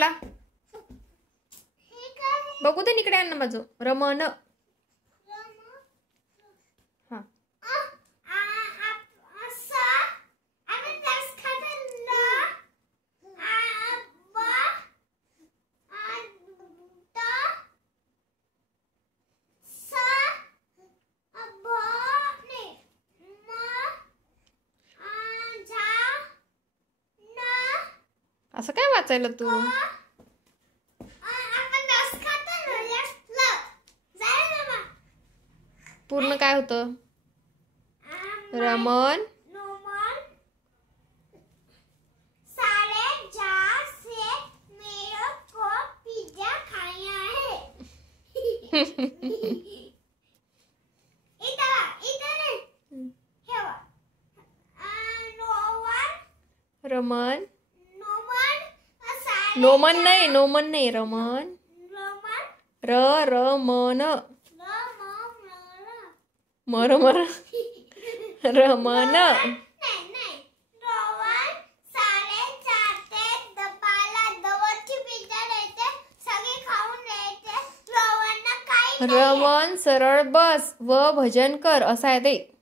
आला बघू दे इकडे आण बाजू रमन हा असं काय वाचायला तू पूर्ण काय होतं रमन रमन नोमन नाही रमन रमन मर रमन रमन सरळ बस व भजन कर असा आहे ते